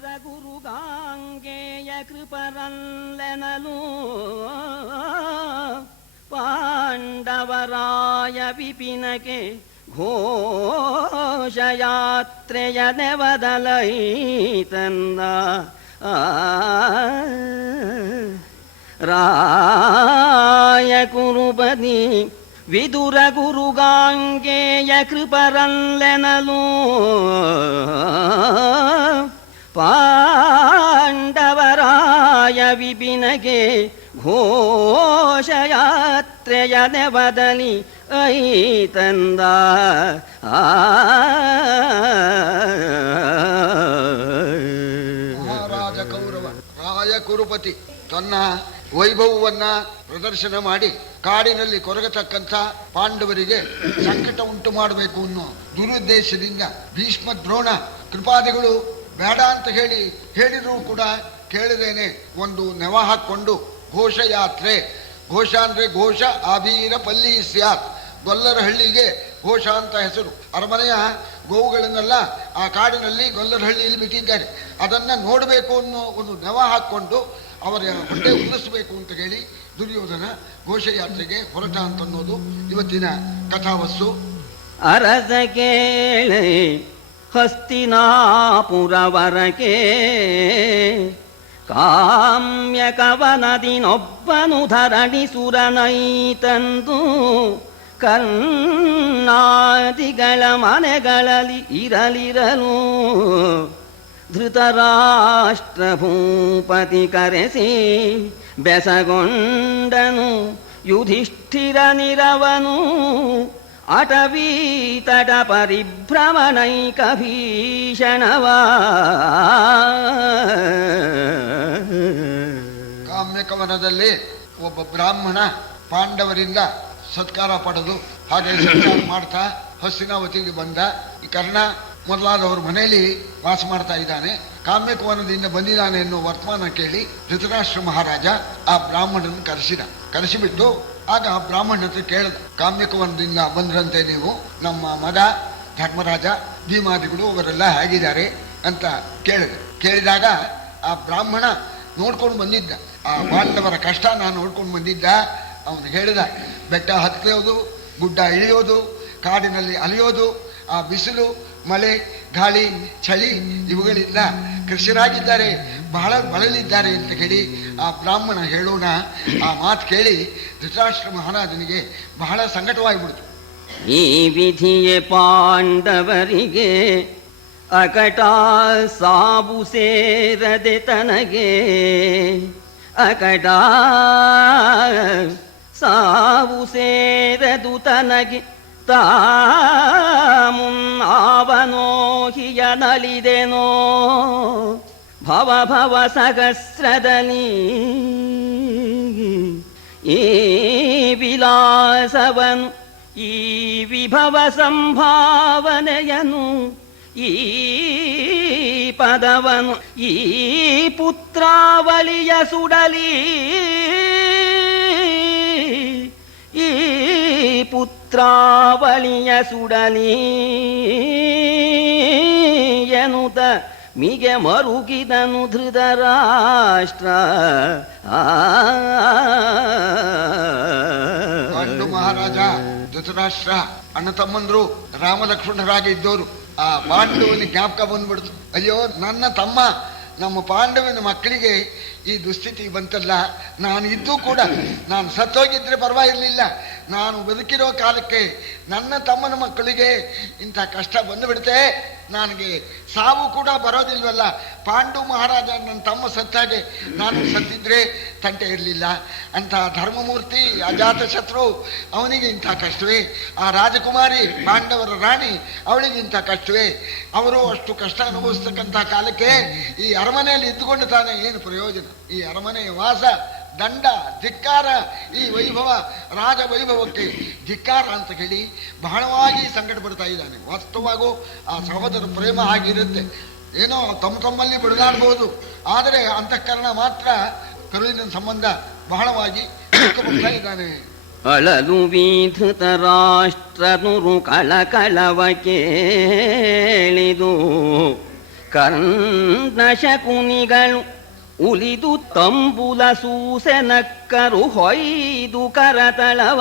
ಗುರುಗಾಂಗೆಯ ಕೃಪರಲ್ಲೆನಲು ಪಾಂಡವರಾಯ ವಿಪಿನಗೆ ಘೋಷಯಾತ್ರೆಯ ನೆವದಲೈತಂದ ರಾಯ ಕುರುಪದಿ ವಿದುರ ಗುರುಗಾಂಗೆಯ ಕೃಪರಲ್ಲೆನಲು ಪಾಂಡವರಾಯ ವಿಪಿನಗೆ ಘೋಷಯಾತ್ರೆಯ ನೆವದಲಿ ಐತಂದ ಮಹಾರಾಜ ಕೌರವ ರಾಯ ಕುರುಪತಿ ತನ್ನ ವೈಭವವನ್ನ ಪ್ರದರ್ಶನ ಮಾಡಿ ಕಾಡಿನಲ್ಲಿ ಕೊರಗತಕ್ಕಂಥ ಪಾಂಡವರಿಗೆ ಸಂಕಟ ಉಂಟು ಮಾಡಬೇಕು ಅನ್ನೋ ದುರುದ್ದೇಶದಿಂದ ಭೀಷ್ಮ ದ್ರೋಣ ಕೃಪಾದಿಗಳು ಬೇಡ ಅಂತ ಹೇಳಿದ್ರು ಕೂಡ ಕೇಳದೇನೆ ಒಂದು ನೆವ ಹಾಕೊಂಡು ಘೋಷಯಾತ್ರೆ, ಘೋಷ ಅಂದ್ರೆ ಘೋಷ ಆಭೀರ ಪಲ್ಲಿ ಸ್ಯಾತ್, ಗೊಲ್ಲರಹಳ್ಳಿಗೆ ಘೋಷ ಅಂತ ಹೆಸರು. ಅರಮನೆಯ ಗೋವುಗಳನ್ನೆಲ್ಲ ಆ ಕಾಡಿನಲ್ಲಿ ಗೊಲ್ಲರಹಳ್ಳಿಯಲ್ಲಿ ಬಿಟ್ಟಿದ್ದಾರೆ. ಅದನ್ನ ನೋಡಬೇಕು ಅನ್ನೋ ಒಂದು ನೆವ ಹಾಕೊಂಡು ಅವರ ಹೊಟ್ಟೆ ಉಳಿಸಬೇಕು ಅಂತ ಹೇಳಿ ದುರ್ಯೋಧನ ಘೋಷಯಾತ್ರೆಗೆ ಹೊರಟ ಅಂತನ್ನೋದು ಇವತ್ತಿನ ಕಥಾವಸ್ತು. ಅರಸ ಕೇಳೆ ಹಸ್ತಿನಾಪುರವರಕೆ ಕಾಮ್ಯ ಕವನದಿನೊಬ್ಬನು ಧರಣಿಸುರನೈತಂದು ಕರ್ಣಾದಿಗಳ ಮನೆಗಳಲ್ಲಿ ಇರಲಿರಲು ಧೃತರಾಷ್ಟ್ರ ಭೂಪತಿ ಕರೆಸಿ ಬೆಸಗೊಂಡನು ಯುಧಿಷ್ಠಿರನಿರವನು ಅಟವೀತಟ ಪರಿಭ್ರಮಣೈಕ ಭೀಷಣವ. ಕಾಮ್ಯಕವನದಲ್ಲಿ ಒಬ್ಬ ಬ್ರಾಹ್ಮಣ ಪಾಂಡವರಿಂದ ಸತ್ಕಾರ ಪಡೆದು ಹಾಗೆ ಸತ್ಕಾರ ಮಾಡ್ತಾ ಹಸ್ತಿನಾವತಿಗೆ ಬಂದ. ಈ ಕರ್ಣ ಮೊದಲಾದವ್ರ ಮನೆಯಲ್ಲಿ ವಾಸ ಮಾಡ್ತಾ ಇದ್ದಾನೆ. ಕಾಮ್ಯಕವನದಿಂದ ಬಂದಿದ್ದಾನೆ ಎನ್ನುವ ವರ್ತಮಾನ ಕೇಳಿ ಧೃತರಾಷ್ಟ್ರ ಮಹಾರಾಜ ಆ ಬ್ರಾಹ್ಮಣನ ಕರೆಸಿಬಿಟ್ಟು ಆಗ ಆ ಬ್ರಾಹ್ಮಣ ಹತ್ರ ಕೇಳಿದ, ಕಾಮ್ಯಕವನದಿಂದ ಬಂದ್ರಂತೆ ನೀವು, ನಮ್ಮ ಮಗ ಧರ್ಮರಾಜ ಭೀಮಾದಿಗಳು ಅವರೆಲ್ಲ ಹೇಗಿದ್ದಾರೆ ಅಂತ ಕೇಳಿದಾಗ ಆ ಬ್ರಾಹ್ಮಣ ನೋಡ್ಕೊಂಡು ಬಂದಿದ್ದ, ಆ ಪಾಂಡವರ ಕಷ್ಟ ನಾನು ನೋಡ್ಕೊಂಡು ಬಂದಿದ್ದ. ಅವನು ಹೇಳಿದ, ಬೆಟ್ಟ ಹತ್ತೋದು, ಗುಡ್ಡ ಇಳಿಯೋದು, ಕಾಡಿನಲ್ಲಿ ಅಲಿಯೋದು, ಆ ಬಿಸಿಲು ಮಳೆ ಗಾಳಿ ಚಳಿ ಇವುಗಳಿಂದ ಕೃಷಿರಾಗಿದ್ದಾರೆ, ಬಹಳ ಬಳಲಿದ್ದಾರೆ ಅಂತ ಹೇಳಿ ಆ ಬ್ರಾಹ್ಮಣ ಹೇಳೋಣ. ಆ ಮಾತು ಕೇಳಿ ಧೃತರಾಷ್ಟ್ರ ಮಹಾರಾಜನಿಗೆ ಬಹಳ ಸಂಕಟವಾಗಿಬಿಡ್ತು. ಈ ವಿಧಿಯೇ ಪಾಂಡವರಿಗೆ ಅಕಟ ಸಾವು ಸೇರದೆ ತನಗೆ, ಅಕಟ ಸಾವು ಸೇರದು ತನಗೆ ತಾಮುನ್ನಾವನೋ ಹಿಯ ನಲಿದೆನೋ ಭವ ಭವ ಸಹಸ್ರದಲ್ಲಿ ಈ ವಿಲಾಸವನು ಈ ವಿಭವ ಸಂಭಾವನೆಯನು ಈ ಪದವನು ಈ ಪುತ್ರಾವಲಿಯ ಸುಡಲಿ ಈ ಪುತ್ರಾವಳಿಯ ಸುಡಲಿ ಎನ್ನುತ್ತ ಮಿಗೆ ಮರುಗಿದನು ಧೃತರಾಷ್ಟ್ರ. ಗಂಡು ಮಹಾರಾಜ ಧೃತರಾಷ್ಟ್ರ ಅಣ್ಣ ತಮ್ಮಂದ್ರು ರಾಮ ಲಕ್ಷ್ಮಣರಾಗಿ ಇದ್ದವರು. ಆ ಪಾಂಡವನ ಜ್ಞಾಪಕ ಬಂದ್ಬಿಡ್ತು. ಅಯ್ಯೋ, ನನ್ನ ತಮ್ಮ ನಮ್ಮ ಪಾಂಡವನ ಮಕ್ಕಳಿಗೆ ಈ ದುಸ್ಥಿತಿ ಬಂತಲ್ಲ, ನಾನು ಇದ್ದೂ ಕೂಡ ನಾನು ಸತ್ತೋಗಿದ್ರೆ ಪರವಾಗಿರ್ಲಿಲ್ಲ, ನಾನು ಬದುಕಿರೋ ಕಾಲಕ್ಕೆ ನನ್ನ ತಮ್ಮನ ಮಕ್ಕಳಿಗೆ ಇಂಥ ಕಷ್ಟ ಬಂದುಬಿಡುತ್ತೆ, ನನಗೆ ಸಾವು ಕೂಡ ಬರೋದಿಲ್ವಲ್ಲ. ಪಾಂಡು ಮಹಾರಾಜ ನನ್ನ ತಮ್ಮ ಸತ್ತಾಗೆ ನಾನು ಸತ್ತಿದ್ರೆ ತಂಟೆ ಇರಲಿಲ್ಲ. ಅಂಥ ಧರ್ಮಮೂರ್ತಿ ಅಜಾತ ಶತ್ರು ಅವನಿಗೆ ಇಂಥ ಕಷ್ಟವೇ, ಆ ರಾಜಕುಮಾರಿ ಪಾಂಡವರ ರಾಣಿ ಅವಳಿಗೆ ಇಂಥ ಕಷ್ಟವೇ. ಅವರು ಅಷ್ಟು ಕಷ್ಟ ಅನುಭವಿಸ್ತಕ್ಕಂಥ ಕಾಲಕ್ಕೆ ಈ ಅರಮನೆಯಲ್ಲಿ ಇದ್ದುಕೊಂಡು ತಾನೇ ಏನು ಪ್ರಯೋಜನ? ಈ ಅರಮನೆಯ ವಾಸ ದಂಡ ಧಿಕ್ಕಾರ, ಈ ವೈಭವ ರಾಜ ವೈಭವಕ್ಕೆ ಧಿಕ್ಕಾರ ಅಂತ ಹೇಳಿ ಬಹಳವಾಗಿ ಸಂಕಟ ಪಡ್ತಾ ಇದ್ದಾನೆ. ವಾಸ್ತವವಾಗೂ ಆ ಸಹೋದರ ಪ್ರೇಮ ಆಗಿರುತ್ತೆ, ಏನೋ ತಮ್ಮಲ್ಲಿ ಬಿಡಲಾಡಬಹುದು, ಆದರೆ ಅಂತಃಕರಣ ಮಾತ್ರ ಕರುಳಿನ ಸಂಬಂಧ ಬಹಳವಾಗಿ ಪಡ್ತಾ ಇದ್ದಾನೆ. ಅಳಲು ವಿಧೃತ ರಾಷ್ಟ್ರನುರು ಕಳಕಳವ ಕೇಳಿದು ಕರ್ಣ ಶಕುನಿಗಳು ಉಲಿದು ತಂಬುಲ ಸೂಸೆನಕ್ಕರು ಹೊಯ್ದು ಕರತಳವ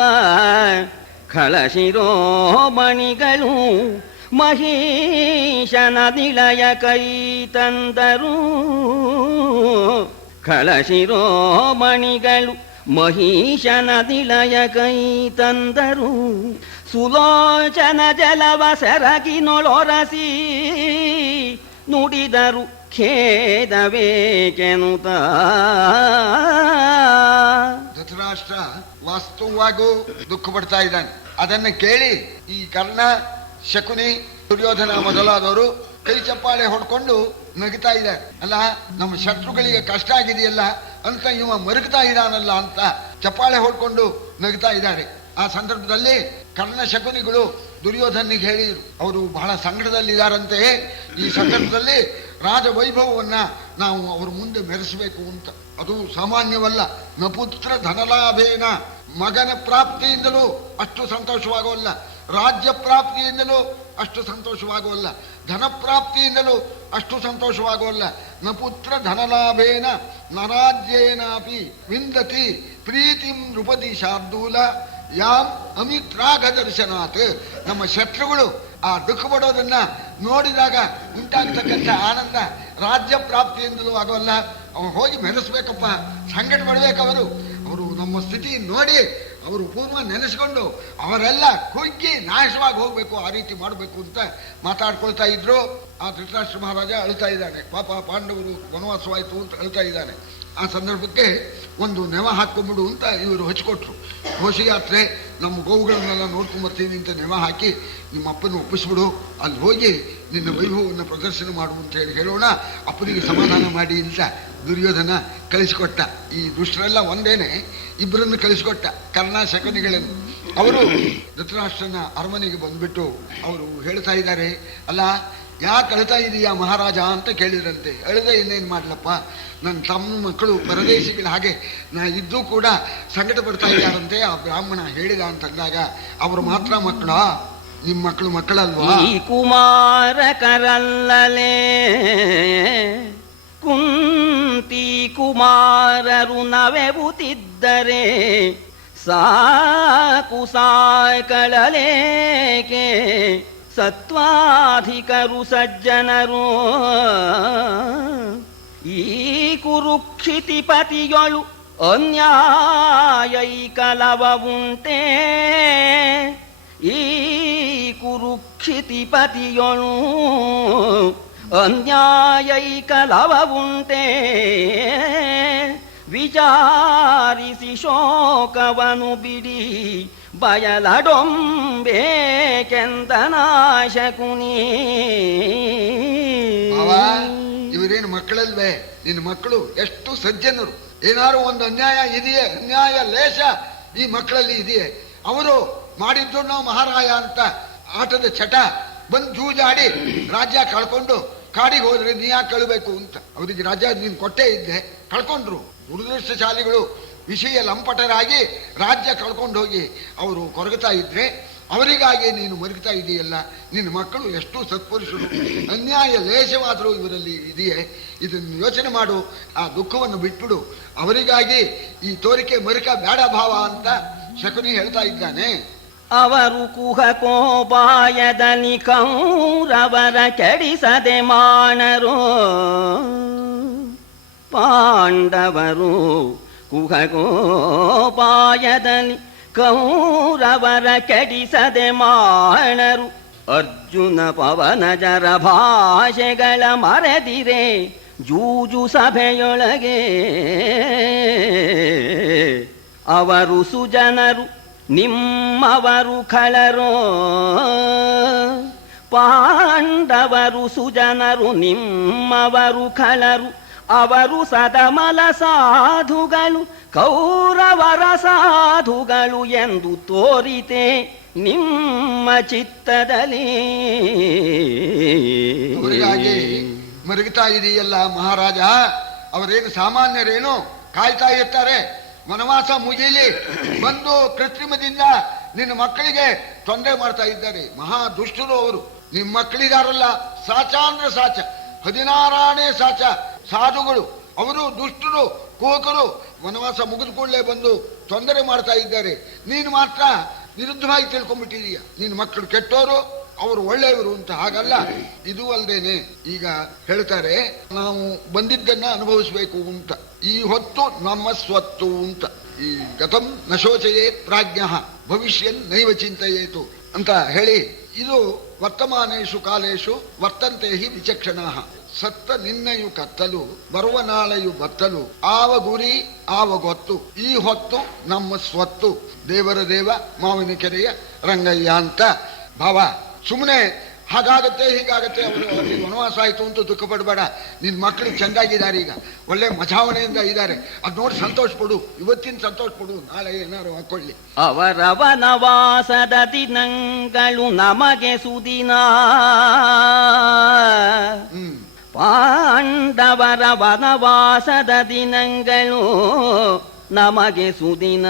ಖಳಶಿರೋಮಣಿಗಳು ಮಹೇಶನ ನಿಲಯ ಕೈ ತಂದರು ಖಳಶಿರೋಮಣಿಗಳು ಮಹೀಶನ ನಿಲಯ ಕೈ ತಂದರು ಸುಲೋಚನ ಜಲವ ಸೆರಗಿನೊಳೊರಸಿ ನುಡಿದರು ಖೇದವೇಕೆನುತ. ಧೃತರಾಷ್ಟ್ರ ವಾಸ್ತವವಾಗೂ ದುಃಖ ಪಡ್ತಾ ಇದ್ದಾನೆ. ಅದನ್ನು ಕೇಳಿ ಈ ಕರ್ಣ, ಶಕುನಿ, ದುರ್ಯೋಧನ ಮೊದಲಾದವರು ಕೈ ಚಪ್ಪಾಳೆ ಹೊಡ್ಕೊಂಡು ನಗುತ್ತಾ ಇದ್ದಾರೆ. ಅಲ್ಲ, ನಮ್ಮ ಶತ್ರುಗಳಿಗೆ ಕಷ್ಟ ಆಗಿದೆಯಲ್ಲ ಅಂತ ಇವ ಮರುಗ್ತಾ ಇದ್ದಾನಲ್ಲ ಅಂತ ಚಪ್ಪಾಳೆ ಹೊಡ್ಕೊಂಡು ನಗುತ್ತಾ ಇದ್ದಾರೆ. ಆ ಸಂದರ್ಭದಲ್ಲಿ ಕರ್ಣ ಶಕುನಿಗಳು ದುರ್ಯೋಧನಿಗೆ ಹೇಳಿದರು, ಅವರು ಬಹಳ ಸಂಕಟದಲ್ಲಿದ್ದಾರಂತೆ. ಈ ಸಂದರ್ಭದಲ್ಲಿ ರಾಜವೈಭವವನ್ನ ನಾವು ಅವ್ರ ಮುಂದೆ ಮೆರೆಸಬೇಕು ಅಂತ. ಅದು ಸಾಮಾನ್ಯವಲ್ಲ. ನಪುತ್ರ ಧನಲಾಭೇನ, ಮಗನ ಪ್ರಾಪ್ತಿಯಿಂದಲೂ ಅಷ್ಟು ಸಂತೋಷವಾಗುವಲ್ಲ, ರಾಜ್ಯ ಪ್ರಾಪ್ತಿಯಿಂದಲೂ ಅಷ್ಟು ಸಂತೋಷವಾಗುವಲ್ಲ, ಧನ ಪ್ರಾಪ್ತಿಯಿಂದಲೂ ಅಷ್ಟು ಸಂತೋಷವಾಗುವಲ್ಲ. ನಪುತ್ರ ಧನಲಾಭೇನ ನರಾಜ್ಯೇನಾಪಿ ವಿಂದತಿ ಪ್ರೀತಿಂ ನೃಪತಿ ಶಾರ್ದೂಲ ಯಾಮ್ ಅಮಿತ್ರಾಗ ದರ್ಶನಾತ್. ನಮ್ಮ ಶತ್ರುಗಳು ಆ ದುಃಖ ಪಡೋದನ್ನ ನೋಡಿದಾಗ ಉಂಟಾಗತಕ್ಕಂಥ ಆನಂದ ರಾಜ್ಯ ಪ್ರಾಪ್ತಿಯಿಂದಲೂ ಆಗೋಲ್ಲ. ಅವನು ಹೋಗಿ ಮೆರೆಸ್ಬೇಕಪ್ಪ, ಸಂಕಟ ಪಡ್ಬೇಕು. ಅವರು ನಮ್ಮ ಸ್ಥಿತಿ ನೋಡಿ ಅವರು ಪೂರ್ವ ನೆನೆಸ್ಕೊಂಡು ಅವರೆಲ್ಲ ಕುಗ್ಗಿ ನಾಶವಾಗಿ ಹೋಗ್ಬೇಕು, ಆ ರೀತಿ ಮಾಡಬೇಕು ಅಂತ ಮಾತಾಡ್ಕೊಳ್ತಾ ಇದ್ರು. ಆ ಧೃತರಾಷ್ಟ್ರ ಮಹಾರಾಜ ಅಳ್ತಾ ಇದ್ದಾನೆ. ಪಾಪ ಪಾಂಡವರು ವನವಾಸವಾಯಿತು ಅಂತ ಅಳ್ತಾ ಇದ್ದಾನೆ. ಆ ಸಂದರ್ಭಕ್ಕೆ ಒಂದು ನೆವ ಹಾಕೊಂಡ್ಬಿಡು ಅಂತ ಇವರು ಹಚ್ಕೊಟ್ರು. ಘೋಷಯಾತ್ರೆ, ನಮ್ಮ ಗೋವುಗಳನ್ನೆಲ್ಲ ನೋಡ್ಕೊಂಬರ್ತೀನಿ ಅಂತ ನೆವ ಹಾಕಿ ನಿಮ್ಮ ಅಪ್ಪನ ಒಪ್ಪಿಸ್ಬಿಡು, ಅಲ್ಲಿ ಹೋಗಿ ನಿನ್ನ ವೈಭವವನ್ನು ಪ್ರದರ್ಶನ ಮಾಡು ಅಂತ ಹೇಳೋಣ, ಅಪ್ಪನಿಗೆ ಸಮಾಧಾನ ಮಾಡಿ ಅಂತ ದುರ್ಯೋಧನ ಕಳಿಸಿಕೊಟ್ಟ. ಈ ದುಷ್ಟರೆಲ್ಲ ಒಂದೇನೆ, ಇಬ್ಬರನ್ನು ಕಳಿಸಿಕೊಟ್ಟ, ಕರ್ಣ ಶಕುನಿಗಳನ್ನು. ಅವರು ಧೃತರಾಷ್ಟ್ರನ ಅರಮನೆಗೆ ಬಂದ್ಬಿಟ್ಟು ಅವರು ಹೇಳ್ತಾ ಇದ್ದಾರೆ, ಅಲ್ಲ ಯಾಕೆ ಅಳ್ತಾ ಇದೀಯಾ ಮಹಾರಾಜ ಅಂತ ಕೇಳಿದ್ರಂತೆ. ಅಳದೆ ಇನ್ನೇನು ಮಾಡ್ಲಪ್ಪ, ನನ್ನ ತಮ್ಮ ಮಕ್ಕಳು ಪರದೇಶಿಗಳ ಹಾಗೆ ನಾ ಇದ್ದೂ ಕೂಡ ಸಂಕಟ ಪಡ್ತಾ ಇದ್ದಾರಂತೆ, ಆ ಬ್ರಾಹ್ಮಣ ಹೇಳಿದ ಅಂತಂದಾಗ ಅವರು ಮಾತ್ರ ಮಕ್ಕಳ, ನಿಮ್ಮ ಮಕ್ಕಳು ಮಕ್ಕಳಲ್ವಾ? ಈ ಕುಮಾರ ಕರಲ್ಲಲೇ ಕುಂತಿ ಕುಮಾರರು ನವೆಬುತ್ತಿದ್ದರೆ ಸಾಕು ಸಾಕಳಲೇಕೆ ಸತ್ವಾಧಿಕರು ಸಜ್ಜನರು. ಈ ಕುರುಕ್ಷಿತಿಪತಿಯೊಳು ಅನ್ಯಾಯೈಕಲವ ಉಂಟೆ, ಈ ಕುರುಕ್ಷಿತಿಪತಿಯೊಳು ಅನ್ಯಾಯೈಕಲವ ಉಂಟೆ, ವಿಚಾರಿಸಿ ಶೋಕವನು ಬಿಡಿ ಬಯಲಡೊಂಬೇಕೆಂದನಾಶಕುನಿ. ಇವರೇನು ಮಕ್ಕಳಲ್ವೇ? ನಿನ್ನ ಮಕ್ಕಳು ಎಷ್ಟು ಸಜ್ಜನರು. ಏನಾರು ಒಂದು ಅನ್ಯಾಯ ಇದೆಯೇ? ಅನ್ಯಾಯ ಲೇಷ ಈ ಮಕ್ಕಳಲ್ಲಿ ಇದೆಯೇ? ಅವರು ಮಾಡಿದ್ದು ನಾವು ಮಹಾರಾಯ ಅಂತ ಆಟದ ಚಟ ಬಂದು ಜೂಜಾಡಿ ರಾಜ್ಯ ಕಳ್ಕೊಂಡು ಕಾಡಿಗೆ ಹೋದ್ರೆ ನೀ ಯಾಕೆ ಕಳಬೇಕು ಅಂತ. ಅವರಿಗೆ ರಾಜ್ಯ ನೀನು ಕೊಟ್ಟೇ ಇದ್ದೆ, ಕಳ್ಕೊಂಡ್ರು. ದುರದೃಷ್ಟಶಾಲಿಗಳು ವಿಷಯ ಲಂಪಟರಾಗಿ ರಾಜ್ಯ ಕಳ್ಕೊಂಡು ಹೋಗಿ ಅವರು ಕೊರಗುತ್ತಾ ಇದ್ರೆ ಅವರಿಗಾಗಿ ನೀನು ಮರುಗ್ತಾ ಇದೆಯಲ್ಲ. ನಿನ್ನ ಮಕ್ಕಳು ಎಷ್ಟು ಸತ್ಪುರುಷರು, ಅನ್ಯಾಯ ಲೇಷವಾದರೂ ಇವರಲ್ಲಿ ಇದೆಯೇ? ಇದನ್ನು ಯೋಚನೆ ಮಾಡು, ಆ ದುಃಖವನ್ನು ಬಿಟ್ಬಿಡು. ಅವರಿಗಾಗಿ ಈ ತೋರಿಕೆ ಮರುಕ ಬೇಡ ಭಾವ ಅಂತ ಶಕುನಿ ಹೇಳ್ತಾ ಇದ್ದಾನೆ. ಅವರು ಕುಹಕೋಪಾಯದಲ್ಲಿ ಕೌರವರ ಕೆಡಿಸದೆ ಮಾಡರು, ಪಾಂಡವರು ಕುಹಕೋಪಾಯದಲ್ಲಿ ಕೌರವರ ಕೆಡಿಸದೆ ಮಾಡರು. ಅರ್ಜುನ ಪವನಜರ ಭಾಷೆಗಳ ಮರೆದಿರೆ ಜೂಜು ಸಭೆಯೊಳಗೆ. ಅವರು ಸುಜನರು ನಿಮ್ಮವರು ಖಳರೋ, ಪಾಂಡವರು ಸುಜನರು ನಿಮ್ಮವರು ಖಳರು. ಅವರು ಸದಮಲ ಸಾಧುಗಳು ಕೌರವರ ಸಾಧುಗಳು ಎಂದು ತೋರಿತೆ ನಿಮ್ಮ ಚಿತ್ತದಲ್ಲಿ. ಅವರಿಗಾಗಿ ಮರುಗುತ್ತಾ ಇದೆಯಲ್ಲ ಮಹಾರಾಜ. ಅವರೇನು ಸಾಮಾನ್ಯರೇನು? ಕಾಯ್ತಾ ಇರ್ತಾರೆ ವನವಾಸ ಮುಗಿಲಿ ಬಂದು ಕೃತ್ರಿಮದಿಂದ ನಿನ್ನ ಮಕ್ಕಳಿಗೆ ತೊಂದರೆ ಮಾಡ್ತಾ ಇದ್ದಾರೆ. ಮಹಾ ದುಷ್ಟರು ಅವರು. ನಿಮ್ಮ ಮಕ್ಕಳಿದಾರಲ್ಲ, ಸಾಚ ಅಂದ್ರೆ ಸಾಚ. 16ನೇ ಸಾಚ ಸಾಧುಗಳು, ಅವರು ದುಷ್ಟರು, ಕೋಕರು, ವನವಾಸ ಮುಗಿದ ಕೂಡಲೇ ಬಂದು ತೊಂದರೆ ಮಾಡ್ತಾ ಇದ್ದಾರೆ. ನೀನು ಮಾತ್ರ ವಿರುದ್ಧವಾಗಿ ತಿಳ್ಕೊಂಡ್ಬಿಟ್ಟಿದೀಯ. ನಿನ್ನ ಮಕ್ಕಳು ಕೆಟ್ಟೋರು, ಅವರು ಒಳ್ಳೆಯವರು ಅಂತ. ಹಾಗಲ್ಲ. ಇದು ಅಲ್ದೇನೆ ಈಗ ಹೇಳ್ತಾರೆ, ನಾವು ಬಂದಿದ್ದನ್ನ ಅನುಭವಿಸಬೇಕು ಅಂತ. ಈ ಹೊತ್ತು ನಮ್ಮ ಸ್ವತ್ತು ಅಂತ. ಈ ಗತಂ ನಶೋಚಯೇ ಪ್ರಾಜ್ಞ ಭವಿಷ್ಯನ್ ನೈವ ಚಿಂತೆಯೇತು ಅಂತ ಹೇಳಿ, ಇದು ವರ್ತಮಾನೇಶು ಕಾಲೇಶು ವರ್ತಂತೆ ಹಿ ವಿಚಕ್ಷಣಾ. ಸತ್ತ ನಿನ್ನೆಯು ಕತ್ತಲು, ಬರುವ ನಾಳೆಯು ಬತ್ತಲು, ಆವ ಗುರಿ ಆವ ಗೊತ್ತು, ಈ ಹೊತ್ತು ನಮ್ಮ ಸ್ವತ್ತು, ದೇವರ ದೇವ ಮಾವಿನ ಕೆರೆಯ ರಂಗಯ್ಯ ಅಂತ ಭಾವ. ಸುಮ್ಮನೆ ಹಾಗಾಗತ್ತೆ ಹೀಗಾಗತ್ತೆ, ಅವರು ವನವಾಸ ಆಯ್ತು ಅಂತ ದುಃಖ ಪಡಬೇಡ. ನಿನ್ ಮಕ್ಕಳು ಚೆಂದಾಗಿದ್ದಾರೆ, ಈಗ ಒಳ್ಳೆ ಮಜಾವಣೆಯಿಂದ ಇದ್ದಾರೆ. ಅದ್ ನೋಡಿ ಸಂತೋಷ ಪಡು, ಇವತ್ತಿನ ಸಂತೋಷ ಪಡು, ನಾಳೆ ಏನಾರು ಹಾಕೊಳ್ಳಿ. ಅವರ ವನವಾಸದ ದಿನಗಳು ನಮಗೆ ಸುದಿನ, ಪಾಂಡವರ ವನವಾಸದ ದಿನಗಳು ನಮಗೆ ಸುದಿನ.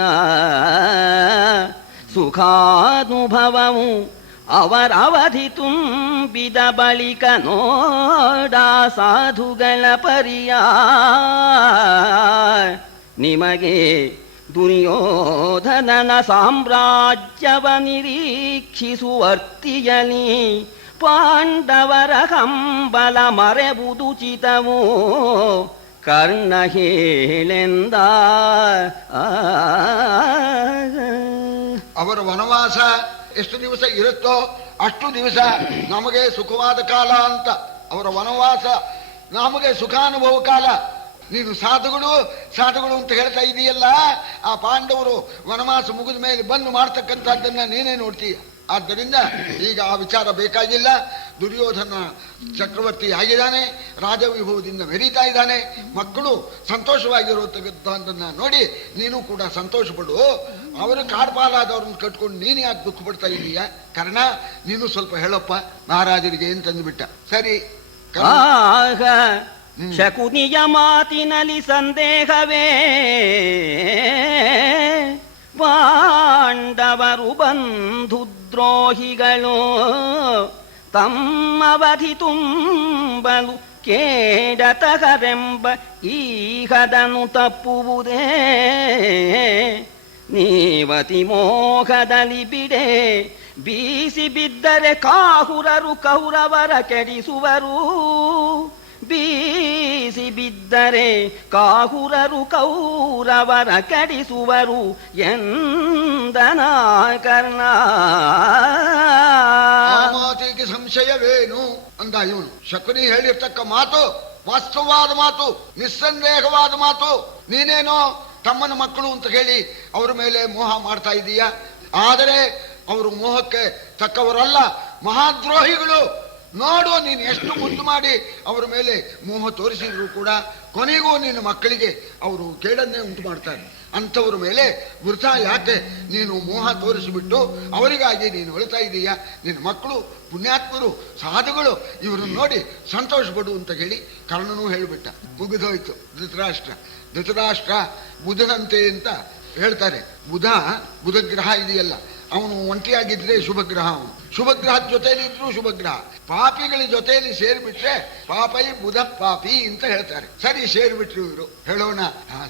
ಸುಖಾನುಭವವು ಅವರವಧಿ ತುಂಬಿದ ಬಳಿಕ ನೋಡ ಸಾಧುಗಳ ಪರಿಯ. ನಿಮಗೆ ದುರ್ಯೋಧನನ ಸಾಮ್ರಾಜ್ಯವ ನಿರೀಕ್ಷಿಸುವರ್ತಿಯಲಿ ಪಾಂಡವರ ಹಂಬಲ ಮರೆಬುದುಚಿತವು ಕರ್ಣ ಹೇಳೆಂದ. ಅವರ ವನವಾಸ ಎಷ್ಟು ದಿವಸ ಇರುತ್ತೋ ಅಷ್ಟು ದಿವಸ ನಮಗೆ ಸುಖವಾದ ಕಾಲ ಅಂತ. ಅವರ ವನವಾಸ ನಮಗೆ ಸುಖಾನುಭವ ಕಾಲ. ನೀನು ಸಾಧುಗಳು ಸಾಧುಗಳು ಅಂತ ಹೇಳ್ತಾ ಇದೆಯಲ್ಲ, ಆ ಪಾಂಡವರು ವನವಾಸ ಮುಗಿದ ಮೇಲೆ ಬಂದು ಮಾಡ್ತಕ್ಕಂಥದ್ದನ್ನ ನೀನೇ ನೋಡ್ತೀಯ. ಆದ್ದರಿಂದ ಈಗ ಆ ವಿಚಾರ ಬೇಕಾಗಿಲ್ಲ. ದುರ್ಯೋಧನ ಚಕ್ರವರ್ತಿ ಆಗಿದ್ದಾನೆ, ರಾಜವೈಭವದಿಂದ ಮೆರೀತಾ ಇದ್ದಾನೆ, ಮಕ್ಕಳು ಸಂತೋಷವಾಗಿರುವಂತಕ್ಕಂಥದ್ದನ್ನ ನೋಡಿ ನೀನು ಕೂಡ ಸಂತೋಷ ಪಡು. ಅವರು ಕಾಡ್ಪಾಲಾದವ್ರನ್ನ ಕಟ್ಕೊಂಡು ನೀನು ಯಾಕೆ ದುಃಖ ಪಡ್ತಾ ಇದೀಯ? ಕರ್ಣ, ನೀನು ಸ್ವಲ್ಪ ಹೇಳಪ್ಪ ಮಹಾರಾಜರಿಗೆ ಅಂತಂದ್ಬಿಟ್ಟ. ಸರಿ, ಶಕುನಿಯ ಮಾತಿನಲ್ಲಿ ಸಂದೇಹವೇ, ಪಾಂಡವರು ಬಂಧು ದ್ರೋಹಿಗಳು ತಮ್ಮವಧಿ ತುಂಬಲು ಕೇಡತಗರೆಂಬ ಈಹದನು ತಪ್ಪುವುದೇ. ನೀವತಿ ಮೋಹದಲ್ಲಿ ಬಿಡೆ ಬೀಸಿ ಬಿದ್ದರೆ ಕಾಹುರರು ಕೌರವರ ಕೆಡಿಸುವರು. ಬೀಸಿ ಬಿದ್ದರೆ ಕಾಹುರರು ಕೌರವರ ಕೆಡಿಸುವರು ಎಂದನ ಕರ್ಣ. ಮಾತಿಗೆ ಸಂಶಯವೇನು ಅಂದ ಇವನು. ಶಕುನಿ ಹೇಳಿರ್ತಕ್ಕ ಮಾತು ವಾಸ್ತವವಾದ ಮಾತು, ನಿಸ್ಸಂದೇಹವಾದ ಮಾತು. ನೀನೇನೋ ತಮ್ಮನ ಮಕ್ಕಳು ಅಂತ ಹೇಳಿ ಅವರ ಮೇಲೆ ಮೋಹ ಮಾಡ್ತಾ ಇದ್ದೀಯ. ಆದರೆ ಅವರು ಮೋಹಕ್ಕೆ ತಕ್ಕವರಲ್ಲ, ಮಹಾದ್ರೋಹಿಗಳು. ನೋಡು, ನೀನು ಎಷ್ಟು ಮುದ್ದು ಮಾಡಿ ಅವರ ಮೇಲೆ ಮೋಹ ತೋರಿಸಿದ್ರು ಕೂಡ ಕೊನೆಗೂ ನಿನ್ನ ಮಕ್ಕಳಿಗೆ ಅವರು ಕೇಡನ್ನೇ ಉಂಟು ಮಾಡ್ತಾರೆ. ಅಂಥವ್ರ ಮೇಲೆ ವೃಥಾ ಯಾಕೆ ನೀನು ಮೋಹ ತೋರಿಸಿಬಿಟ್ಟು ಅವರಿಗಾಗಿ ನೀನು ಹೊಳ್ತಾ ಇದೀಯ? ನಿನ್ನ ಮಕ್ಕಳು ಪುಣ್ಯಾತ್ಮರು, ಸಾಧುಗಳು, ಇವ್ರನ್ನ ನೋಡಿ ಸಂತೋಷ ಪಡು ಅಂತ ಹೇಳಿ ಕರ್ಣನೂ ಹೇಳಿಬಿಟ್ಟ. ಮುಗಿದೋಯ್ತು. ಧೃತರಾಷ್ಟ್ರ ಬುಧನಂತೆ ಅಂತ ಹೇಳ್ತಾರೆ. ಬುಧ ಗ್ರಹ ಇದೆಯಲ್ಲ, ಅವನು ಒಂಟಿಯಾಗಿದ್ರೆ ಶುಭಗ್ರಹ. ಅವನು ಶುಭಗ್ರಹದ ಜೊತೆಯಲ್ಲಿ ಇದ್ರು ಶುಭಗ್ರಹ. ಪಾಪಿಗಳ ಜೊತೆಯಲ್ಲಿ ಸೇರಿಬಿಟ್ರೆ ಪಾಪೈ ಬುಧ ಪಾಪಿ ಅಂತ ಹೇಳ್ತಾರೆ. ಸರಿ, ಸೇರಿಬಿಟ್ರು ಇವರು. ಹೇಳೋಣ,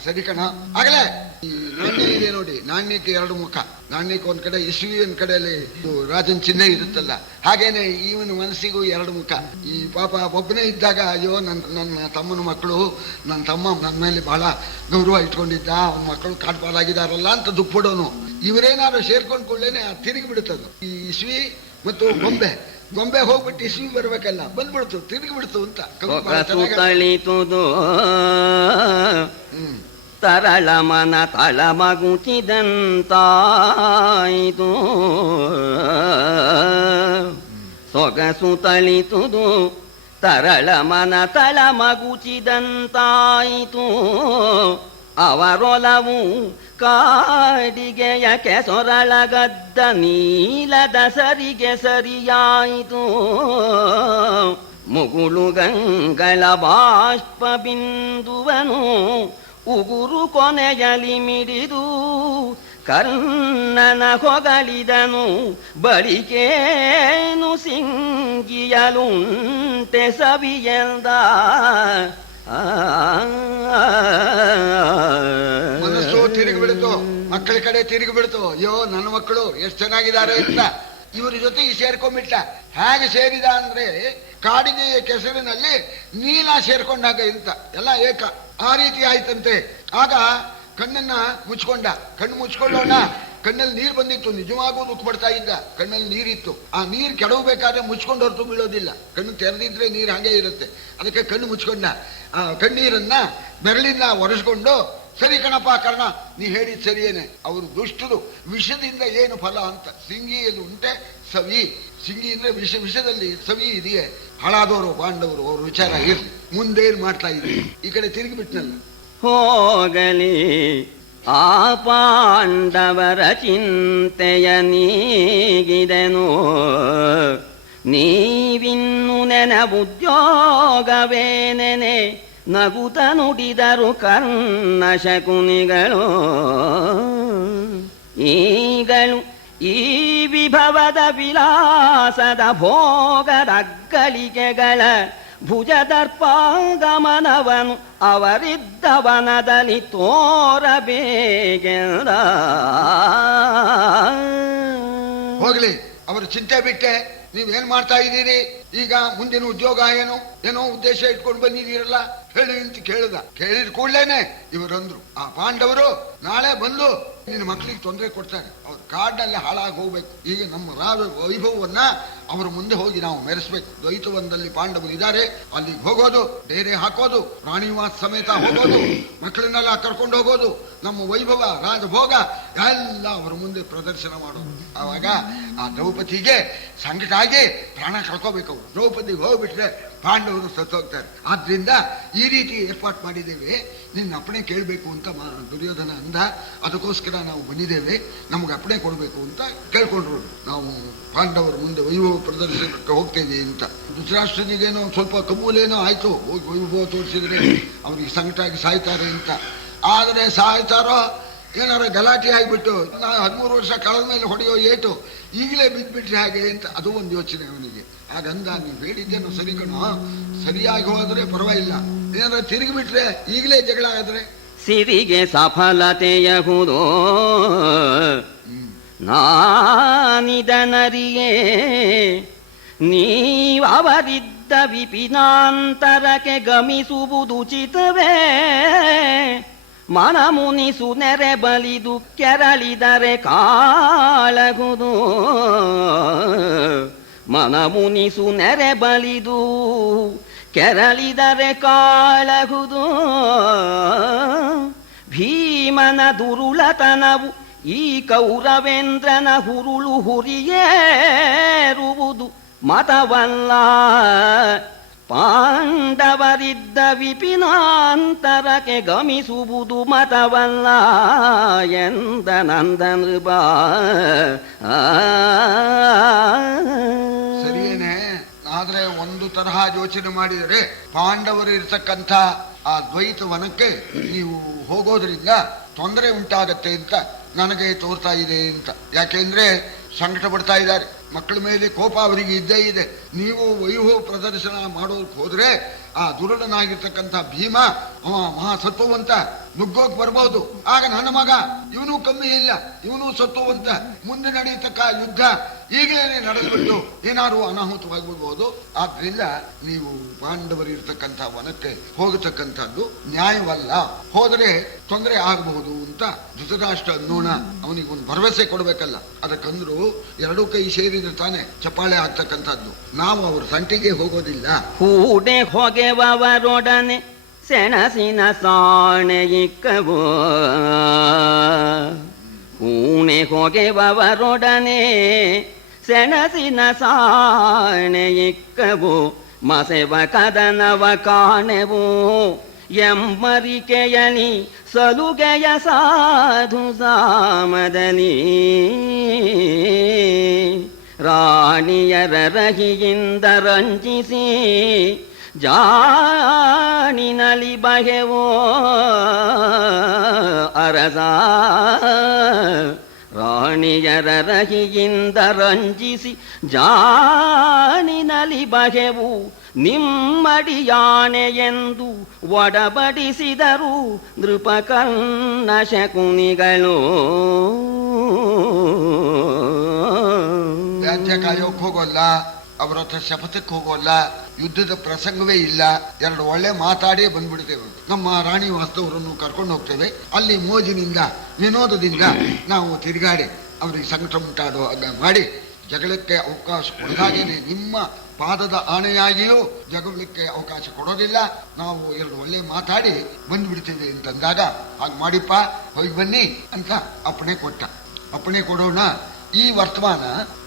ಸರಿ ಕಣ. ಆಗಲೇ ಈ ನಾಣ್ಯ ಇದೆ ನೋಡಿ, ನಾಣ್ಯಕ್ಕೆ ಎರಡು ಮುಖ. ನಾಣ್ಯಕ್ಕೆ ಒಂದ್ ಕಡೆ ಇಸ್ವಿ, ಒಂದ್ ಕಡೆಯಲ್ಲಿ ರಾಜನ ಚಿಹ್ನೆ ಇರುತ್ತಲ್ಲ, ಹಾಗೇನೆ ಇವನ ಮನಸ್ಸಿಗೂ ಎರಡು ಮುಖ. ಈ ಪಾಪ ಒಬ್ಬನೇ ಇದ್ದಾಗ, ಅಯ್ಯೋ ನನ್ನ ತಮ್ಮನ ಮಕ್ಕಳು, ನನ್ನ ತಮ್ಮ ನನ್ನ ಮೇಲೆ ಬಹಳ ಗೌರವ ಇಟ್ಕೊಂಡಿದ್ದ, ಅವನ ಮಕ್ಕಳು ಕಾಡ್ಪಾಲಾಗಿದಾರಲ್ಲ ಅಂತ ದುಃಖ ಪಡೋನು. ಇವರೇನಾದ್ರು ಸೇರ್ಕೊಂಡ್ ಕೊಳ್ಳೇನೆ ತಿರುಗಿ ಬಿಡುತ್ತದು. ಈ ಇಸ್ವಿ ಮತ್ತು ಗೊಂಬೆ ಹೋಗ್ಬಿಟ್ಟು ಇಸ್ವಿ ಬರ್ಬೇಕಲ್ಲ, ಬಂದ್ಬಿಡ್ತು, ತಿರುಗಿ ಬಿಡ್ತು ಅಂತ. ತಳಿತುದು ತರಳ ಮನ ತಳಮಗುಚಿದಂತಾಯಿತು. ಸೊಗಸು ತಳಿತುದು ತರಳ ಮನ ತಳಮಗುಚಿದಂತಾಯಿತು. ಅವರೊಲವು ಕಾಡಿಗೆಯ ಕೆಸೊರಳಗದ್ದ ನೀಲದ ಸರಿಗೆ ಸರಿಯಾಯಿತು. ಮುಗುಳು ಗಂಗಳ ಬಾಷ್ಪ ಬಿಂದುವನು ಉಗುರು ಕೊನೆಯಲಿ ಮಿಡಿದು ಕರ್ಣನ ಹೊಗಳಿದನು ಬಳಿಕೇನು ಸಿಂಗಿಯಲುಂಟೆ ಸವಿಯಂದ. ಮನಸ್ಸು ತಿರುಗಿ ಬಿಡ್ತು, ಮಕ್ಕಳ ಕಡೆ ತಿರುಗಿ ಬಿಡ್ತು. ಅಯ್ಯೋ ನನ್ನ ಮಕ್ಕಳು ಎಷ್ಟು ಚೆನ್ನಾಗಿದ್ದಾರೆ ಅಂತ ಇವ್ರ ಜೊತೆಗೆ ಸೇರ್ಕೊಂಡ್ಬಿಟ್ಟ. ಹೇಗೆ ಸೇರಿದ ಅಂದ್ರೆ ಕಾಡಿಗೆಯ ಕೆಸರಿನಲ್ಲಿ ನೀಲ ಸೇರ್ಕೊಂಡಾಗ ಇಂತ ಎಲ್ಲ ಏಕ ಆ ರೀತಿ ಆಯ್ತಂತೆ. ಆಗ ಕಣ್ಣನ್ನ ಮುಚ್ಕೊಂಡ. ಕಣ್ಣು ಮುಚ್ಕೊಳ್ಳೋಣ, ಕಣ್ಣಲ್ಲಿ ನೀರು ಬಂದಿತ್ತು, ನಿಜವಾಗೂ ದುಃಖ ಪಡ್ತಾ ಇದ್ದ. ಕಣ್ಣಲ್ಲಿ ನೀರಿತ್ತು, ಆ ನೀರು ಕೆಡವಬೇಕಾದ್ರೆ ಮುಚ್ಕೊಂಡು ಹೊರತು ಬೀಳೋದಿಲ್ಲ. ಕಣ್ಣು ತೆರೆದಿದ್ರೆ ನೀರು ಹಾಗೆ ಇರುತ್ತೆ, ಅದಕ್ಕೆ ಕಣ್ಣು ಮುಚ್ಕೊಂಡ. ಆ ಕಣ್ಣೀರನ್ನ ಬೆರಳಿಂದ ಒರೆಸ್ಕೊಂಡು, ಸರಿ ಕಣಪ್ಪ ಕರ್ಣ, ನೀ ಹೇಳಿದ್ ಸರಿಯೇನೆ, ಅವರು ದುಷ್ಟರು, ವಿಷದಿಂದ ಏನು ಫಲ ಅಂತ. ಸಿಂಗಿಯಲ್ಲಿ ಉಂಟೆ ಸವಿ, ಸಿಂಗಿ ಅಂದ್ರೆ ವಿಷದಲ್ಲಿ ಸವಿ ಇದೆಯೇ. ಹಾಳಾದವರು ಪಾಂಡವರು, ಅವ್ರ ವಿಚಾರ ಇರ್ಲಿ, ಮುಂದೇನ್ ಮಾಡ್ತಾ ಇದ್ರಿ. ಈ ಕಡೆ ತಿರುಗಿ ಬಿಟ್ನಲ್ಲ. ಹೋಗಲಿ ಆ ಪಾಂಡವರ ಚಿಂತೆಯ ನೀಗಿದೆನು, ನೀವಿನ್ನು ನೆನವುದ್ಯೋಗವೇನೆನೆ ನಗುತ ನುಡಿದರು ಕರ್ಣ ಶಕುನಿಗಳು. ಈಗಳು ಈ ವಿಭವದ ವಿಲಾಸದ ಭೋಗದಗ್ಗಳಿಕೆಗಳ ಭುಜದರ್ಪಾಗಮನವನು ಅವರಿದ್ದವನದಲ್ಲಿ ತೋರಬೇಕೆಂದ. ಹೋಗ್ಲಿ, ಅವರು ಚಿಂತೆ ಬಿಟ್ಟೆ. ನೀವೇನ್ ಮಾಡ್ತಾ ಇದ್ದೀರಿ ಈಗ? ಮುಂದಿನ ಉದ್ಯೋಗ ಏನು? ಏನೋ ಉದ್ದೇಶ ಇಟ್ಕೊಂಡು ಬಂದಿದ್ದೀರಲ್ಲ, ಹೇಳಿ ಅಂತ ಕೇಳಿದ. ಕೇಳಿದ ಕೂಡ್ಲೇನೆ ಇವರಂದ್ರು, ಆ ಪಾಂಡವರು ನಾಳೆ ಬಂದು ನಿನ್ನ ಮಕ್ಕಳಿಗೆ ತೊಂದರೆ ಕೊಡ್ತಾರೆ, ಅವ್ರ ಕಾಡಿನಲ್ಲಿ ಹಾಳಾಗಿ ಹೋಗ್ಬೇಕು. ಈಗ ನಮ್ಮ ವೈಭವವನ್ನ ಅವ್ರ ಮುಂದೆ ಹೋಗಿ ನಾವು ಮೆರೆಸ್ಬೇಕು. ದ್ವೈತವನದಲ್ಲಿ ಪಾಂಡವರು ಇದ್ದಾರೆ, ಅಲ್ಲಿಗೆ ಹೋಗೋದು, ಡೇರೆ ಹಾಕೋದು, ಪ್ರಾಣಿವಾಸ ಸಮೇತ ಹೋಗೋದು, ಮಕ್ಕಳನ್ನೆಲ್ಲ ಕರ್ಕೊಂಡು ಹೋಗೋದು, ನಮ್ಮ ವೈಭವ ರಾಜಭೋಗ ಎಲ್ಲ ಅವರ ಮುಂದೆ ಪ್ರದರ್ಶನ ಮಾಡೋದು. ಆವಾಗ ಆ ದ್ರೌಪದಿಗೆ ಸಂಕಟ ಆಗಿ ಪ್ರಾಣ ಕಳ್ಕೋಬೇಕು. ಅವರು ದ್ರೌಪದಿಗೆ ಹೋಗ್ಬಿಟ್ರೆ ಪಾಂಡವರು ಸತ್ತೋಗ್ತಾರೆ. ಆದ್ರಿಂದ ಈ ರೀತಿ ಏರ್ಪಾಟ್ ಮಾಡಿದ್ದೇವೆ, ನಿನ್ನ ಅಪ್ಪಣೆ ಕೇಳಬೇಕು ಅಂತ ದುರ್ಯೋಧನ ಅಂದ. ಅದಕ್ಕೋಸ್ಕರ ನಾವು ಬಂದಿದ್ದೇವೆ, ನಮ್ಗೆ ಅಪ್ಪಣೆ ಕೊಡಬೇಕು ಅಂತ ಕೇಳ್ಕೊಂಡ್ರು. ನಾವು ಪಾಂಡವರ ಮುಂದೆ ವೈಭವ ಪ್ರದರ್ಶನಕ್ಕೆ ಹೋಗ್ತೇವೆ ಅಂತ. ಧೃತರಾಷ್ಟ್ರನಿಗೇನೋ ಸ್ವಲ್ಪ ಕಮ್ಮೂಲೇನೋ ಆಯ್ತು, ಹೋಗಿ ವೈಭವ ತೋರಿಸಿದ್ರೆ ಅವ್ರಿಗೆ ಸಂಕಟ ಆಗಿ ಸಾಯ್ತಾರೆ ಅಂತ. ಆದರೆ ಸಾಯ್ತಾರೋ ಏನಾರ ಗಲಾಟೆ ಆಗಿಬಿಟ್ಟು 13 ವರ್ಷ ಕಳೆದ ಮೇಲೆ ಹೊಡೆಯೋ ಏಟು ಈಗಲೇ ಬಿದ್ದುಬಿಟ್ರೆ ಹಾಗೆ ಅಂತ ಅದು ಒಂದು ಯೋಚನೆ ಅವನಿಗೆ. ಹಾಗಂದ, ನೀವು ಹೇಳಿದ್ದೇನೋ ಸರಿ ಕಣೋ, ಸರಿಯಾಗಿ ಹೋದ್ರೆ ಪರವಾಗಿಲ್ಲ, ಏನಾರ ತಿರುಗಿಬಿಟ್ರೆ ಈಗಲೇ ಜಗಳ ಆದ್ರೆ ಸಿರಿಗೆ ಸಫಲತೆಯಹುದು ನಾನಿದನರಿಯೇ. ನೀವರಿದ್ದ ವಿಪಿನಾಂತರಕ್ಕೆ ಗಮಿಸುವುದುಚಿತವೇ. ಮನಮುನಿಸು ನೆರೆ ಬಲಿದು ಕೆರಳಿದರೆ ಕಾಳಗುದು. ಮನಮುನಿಸು ನೆರೆ ಬಲಿದು ಕೆರಳಿದರೆ ಕಾಳಗುದು. ಭೀಮನ ದುರುಳತನವು ಈ ಕೌರವೇಂದ್ರನ ಹುರುಳು ಹುರಿಯೇರುವುದು ಮತವಲ್ಲ. ಪಾಂಡವರಿದ್ದ ವಿಪಿನಾಂತರಕ್ಕೆ ಗಮಿಸುವುದು ಮತವಲ್ಲ ಎಂದ ನಂದನೃಪ. ಸರಿಯೇನೆ, ಆದ್ರೆ ಒಂದು ತರಹ ಯೋಚನೆ ಮಾಡಿದರೆ ಪಾಂಡವರು ಇರ್ತಕ್ಕಂಥ ಆ ದ್ವೈತ ವನಕ್ಕೆ ನೀವು ಹೋಗೋದ್ರಿಂದ ತೊಂದರೆ ಉಂಟಾಗತ್ತೆ ಅಂತ ನನಗೆ ತೋರ್ತಾ ಇದೆ ಅಂತ. ಯಾಕೆಂದ್ರೆ ಸಂಕಟ ಪಡ್ತಾ ಇದ್ದಾರೆ, ಮಕ್ಕಳ ಮೇಲೆ ಕೋಪ ಅವರಿಗೆ ಇದ್ದೇ ಇದೆ. ನೀವು ವೈಭವ ಪ್ರದರ್ಶನ ಮಾಡೋದಕ್ಕೆ ಹೋದ್ರೆ ಆ ದುರುಳನಾಗಿರ್ತಕ್ಕಂಥ ಭೀಮ ಅವ ಮಹಾಸತ್ವವಂತ, ನುಗ್ಗೋಕ್ ಬರ್ಬೋದು. ಆಗ ನನ್ನ ಮಗ ಇವನು ಕಮ್ಮಿ ಇಲ್ಲ, ಇವನು ಸತ್ವವಂತ. ಮುಂದೆ ನಡೆಯತಕ್ಕ ಯುದ್ಧ ಈಗಲೇ ನಡೆದ್ಬಿಟ್ಟು ಏನಾದ್ರು ಅನಾಹುತವಾಗ್ಬಿಡ್ಬೋದು. ಆದ್ರಿಂದ ನೀವು ಪಾಂಡವರು ಇರ್ತಕ್ಕಂಥ ವನಕ್ಕೆ ಹೋಗತಕ್ಕಂಥದ್ದು ನ್ಯಾಯವಲ್ಲ. ಹೋದ್ರೆ ತೊಂದರೆ ಆಗಬಹುದು ಅಂತ ಧೃತರಾಷ್ಟ್ರ ಅನ್ನೋಣ, ಅವನಿಗೆ ಒಂದು ಭರವಸೆ ಕೊಡ್ಬೇಕಲ್ಲ. ಅದಕ್ಕಂದ್ರು ಎರಡೂ ಕೈ ಸೇರಿದ್ರೆ ತಾನೆ ಚಪ್ಪಾಳೆ ಆಗ್ತಕ್ಕಂಥದ್ದು. ನಾವು ಅವ್ರ ಸಂಟಿಗೆ ಹೋಗೋದಿಲ್ಲ. ಹೂಡೆ ಹೊಗೆವರೊಡನೆ ಸೆಣಸಿನ ಸಾಣೆ ಇಕ್ಕವು. ಹೂಣೆ ಹೊಗೆವರೊಡನೆ ಸೆಣಸಿನ ಸಾಣೆ ಇಕ್ಕವು. ಮಸೆವ ಕದನವ ಕಾಣೆವು ಎಂಬರಿಕೆಯಲಿ ಸಲುಗೆಯ ಸಾಧು ಸಾಮದನಿ. ರಾಣಿಯರ ರಹಿಯಿಂದ ರಂಜಿಸಿ ಜಾಣಿನಲಿ ಬಗೆವೋ ಅರಸ ರಾಣಿಯರ ರಹಿಯಿಂದ ರಂಜಿಸಿ ಜಾಣಿನಲಿ ಬಗೆವು ನಿಮ್ಮಡಿಯಾಣೆ ಎಂದು ಒಡಬಡಿಸಿದರು ನೃಪಕರ್ಣ ಶಕುನಿಗಳು. ರಾಜ್ಯ ಕಾಯೋಕ್ ಹೋಗೋಲ್ಲ, ಅವರ ಹತ್ರ ಶಪಥಕ್ಕೆ ಹೋಗೋಲ್ಲ, ಯುದ್ಧದ ಪ್ರಸಂಗವೇ ಇಲ್ಲ. ಎರಡು ಒಳ್ಳೆ ಮಾತಾಡಿ ಬಂದ್ಬಿಡ್ತೇವೆ. ನಮ್ಮ ರಾಣಿ ವಾಸ್ತವರನ್ನು ಕರ್ಕೊಂಡು ಹೋಗ್ತೇವೆ. ಅಲ್ಲಿ ಮೋಜಿನಿಂದ ವಿನೋದದಿಂದ ನಾವು ತಿರುಗಾಡಿ ಅವರಿಗೆ ಸಂಕಟ ಉಂಟಾಡುವ ಮಾಡಿ ಜಗಳಕ್ಕೆ ಅವಕಾಶ ಕೊಡದಾಗೇನೆ ನಿಮ್ಮ ಪಾದದ ಆಣೆಯಾಗಿಯೂ ಜಗಳಕ್ಕೆ ಅವಕಾಶ ಕೊಡೋದಿಲ್ಲ. ನಾವು ಎರಡು ಒಳ್ಳೆ ಮಾತಾಡಿ ಬಂದ್ಬಿಡ್ತೇವೆ ಅಂತಂದಾಗ ಹಾಗೆ ಮಾಡಿಪ್ಪ, ಹೋಗಿ ಬನ್ನಿ ಅಂತ ಅಪ್ಪಣೆ ಕೊಟ್ಟ. ಅಪ್ಪಣೆ ಕೊಡೋಣ. ಈ ವರ್ತಮಾನ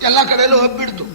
ಎಲ್ಲ ಕಡೆಯಲ್ಲೂ ಹೋಗ್ಬಿಡ್ತು.